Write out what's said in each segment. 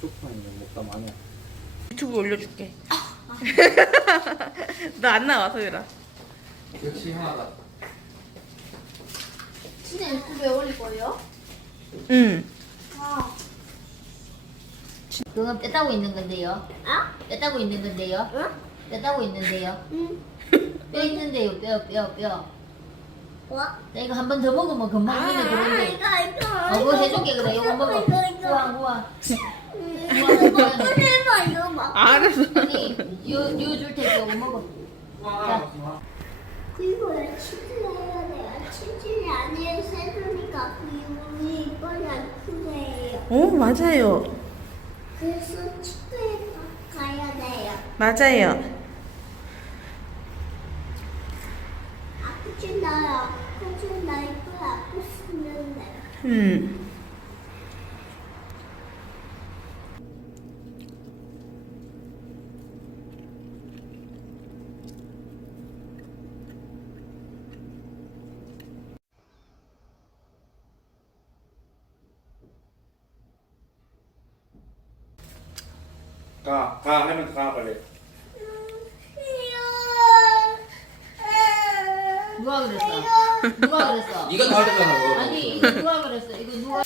쪽파는 먹다 마냐. 유튜브 올려줄게. 너 안 나와 소율아. 역시 하나다. 진짜 유튜브에 올릴 거예요? 응. 아. 그건 뺐다고 있는 건데요. 뺐다고 있는 건데요. 뺐다고 있는데요. 응. 뼈 있는데요. 뼈. 뭐? 나 이거 한 번 더 먹으면 금방 눈에 들어온대. 이거. 그거 해줄게 그래. 이거 먹어. 우와. 이거 해봐 이거 봐. 알았어. 아니 유줄 테니까 이거 먹어. 자. 그리고 치즈를 해야 돼요. 치즈를 안 해서 해주니까 그리고 이번에 안 크네요. 오 맞아요. 그래서 치과에 가야 돼요. 맞아요. 아프지 나요. 아프지 나 이거 아프시는데. 음. 가 하면 가 빨리. 누가 그랬어? 누가 그랬어? 네가 다 했잖아 그거. 아니 이거 누가 그랬어? 이거 누가?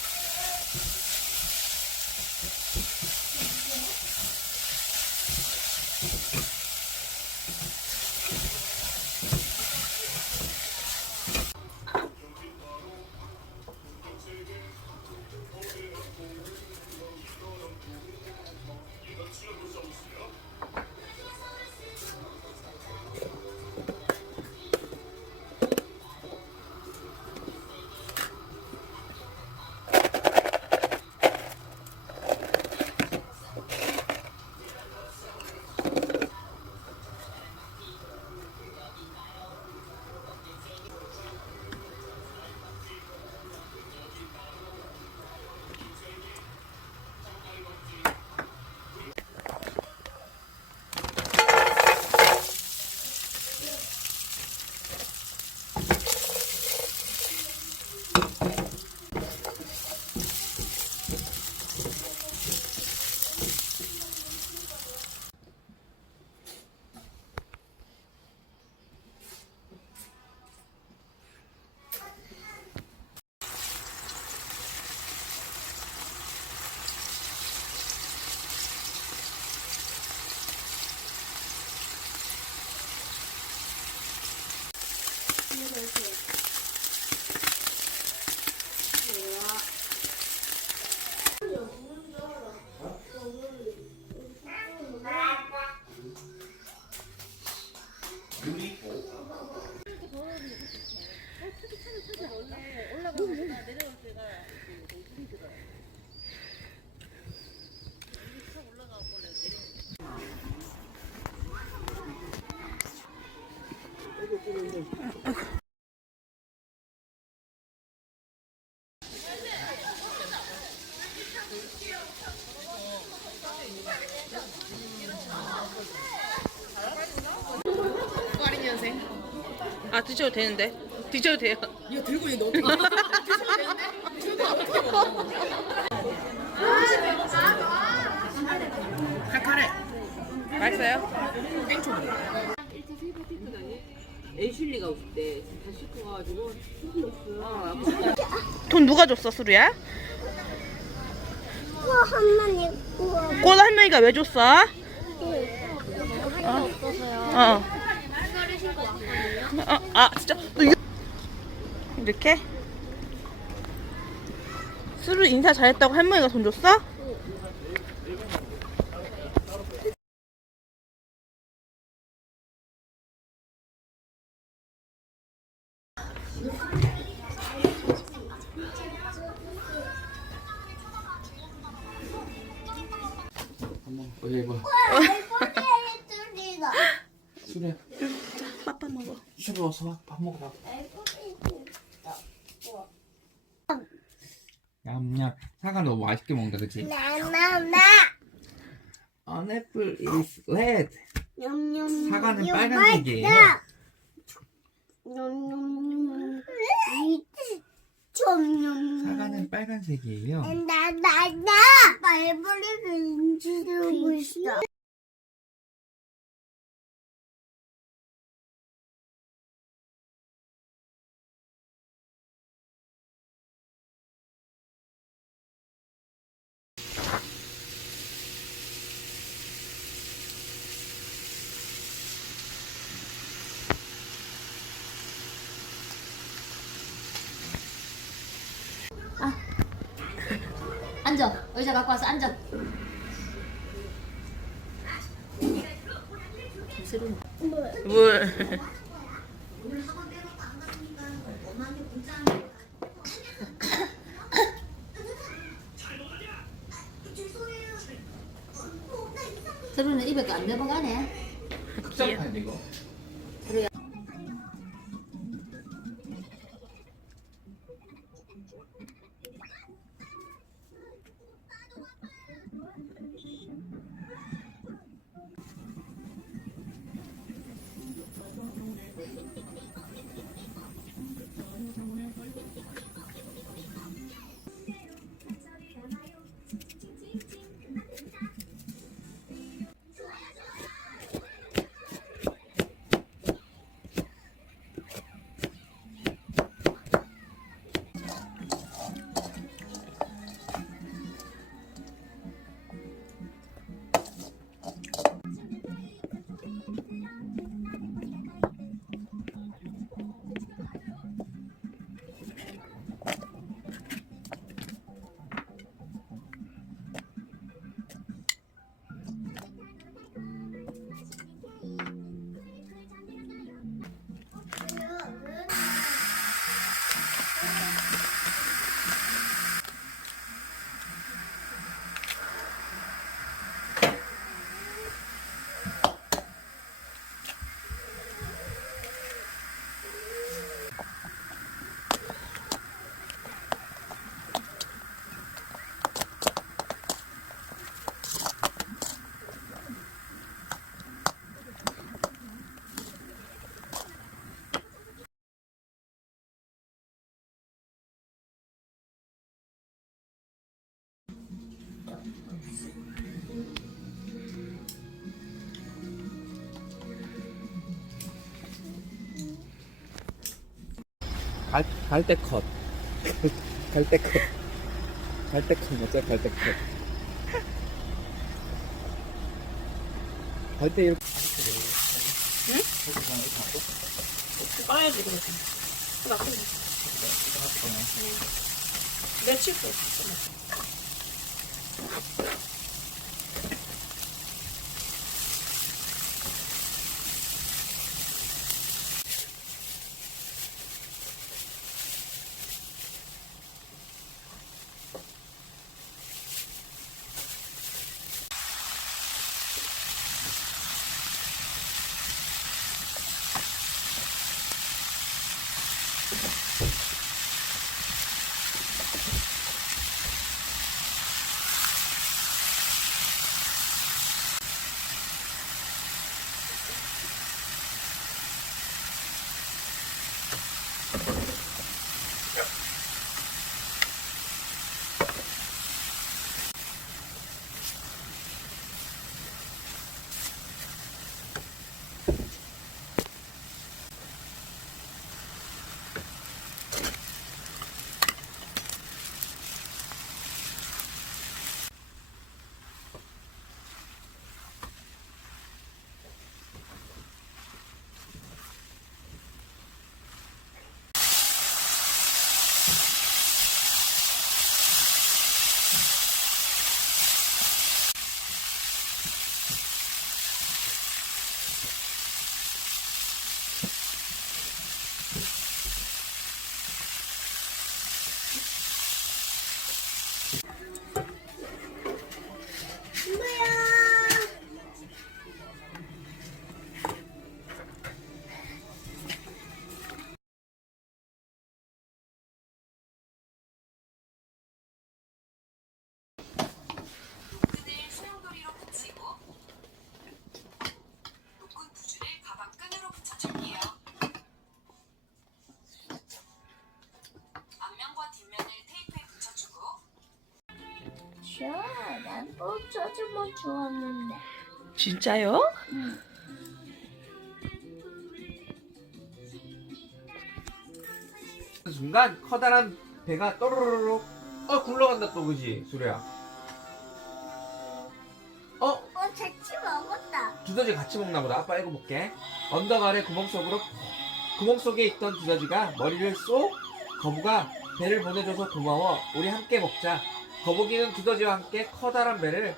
아 드셔도 되는데. 드셔도 돼요. 이거 들고 있는데 어떻게 드셔도 되는데? 드셔도 어떻게 먹어? 칼칼해. 맛있어요? 땡초. 애슐리가 없을 때 다 씻어가지고 돈 누가 줬어 수루야? 할머니 구워. 꽃 할머니가 왜 줬어? 할거 없어서요. 어. 쌀을 신고 왔거든요. 아 진짜 너 이렇게? 수루 인사 잘했다고 할머니가 돈 줬어? 한번 어디 해봐. 해줄리가. 술에 빠빠 먹어. 술에 와서 밥 먹어. 냠냠. 사과 너무 맛있게 먹는다, 그치? 나나나. An apple is red. 냠냠. 사과는 빨간색이에요. 냠냠. 냠냠. 사과는 빨간색이에요. 나나나. 아빠 에버리를 움직이고 있어. 앉아. 의자 갖고 와서 앉아. 물. 서로는 입에 안 넘어가네. 복잡한데 이거. 갈대 컷. 갈대 컷. 갈대 컷 맞죠? 갈대 컷. 갈대 이렇게. 꺼야지 그래서. 며칠 거 싫어. 난 뽀뽀만 좋았는데. 진짜요? 그 순간 커다란 배가 또르르륵 굴러간다 또 그지 수레야. 같이 먹었다. 두더지 같이 먹나 보다. 아빠 읽어볼게. 언덕 아래 구멍 속에 있던 두더지가 머리를 쏙. 거북아 배를 보내줘서 고마워. 우리 함께 먹자. 거북이는 두더지와 함께 커다란 배를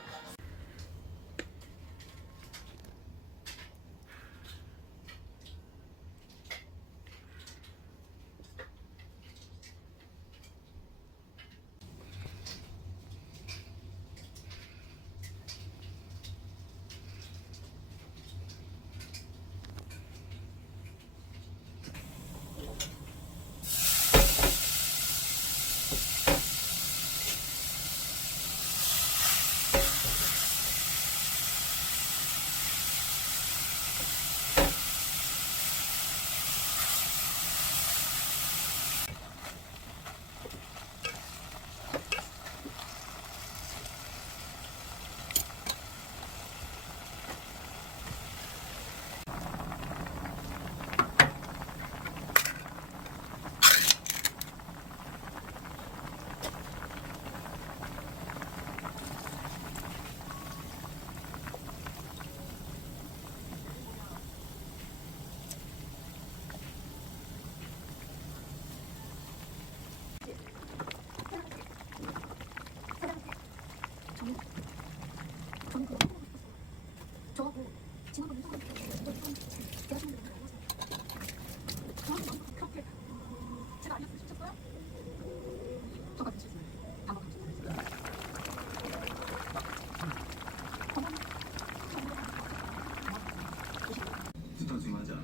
부탁 좀 하자.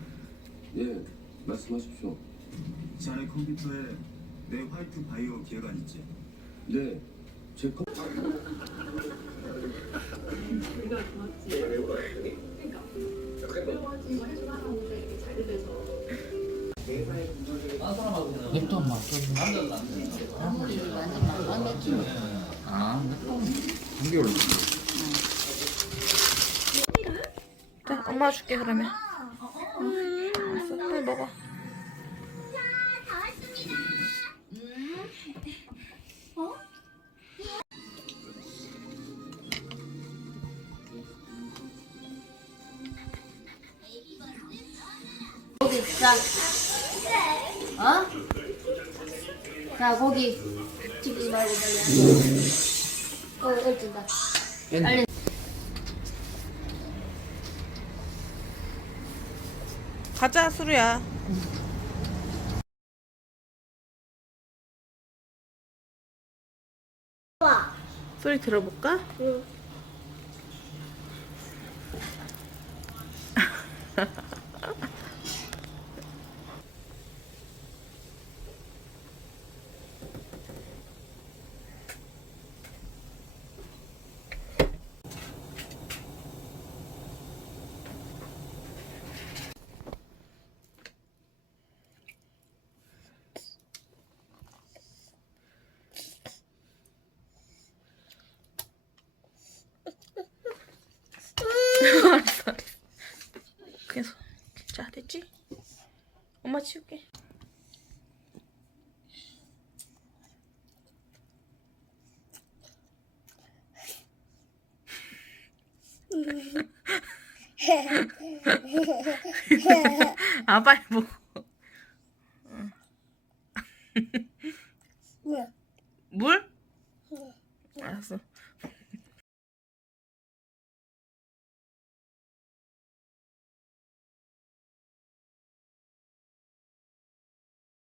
예, 말씀하십시오. 자네 컴퓨터에 내 화이트 바이오 기획안 있지? 네, 제 컴... 냅둬 막 아무리 완전 막 냅둬. 아, 자, 엄마 줄게 그러면. 알았어, 빨리 먹어. 다 왔습니다. 고기 자, 어? 자 고기 찍지 말고 빨리. 얼른다. 빨리. 가자, 수루야. 소리 들어볼까? 응. 알았어. 그래서 자, 됐지? 엄마 치울게. 아, 빨리 먹어. 물. 물? 알았어.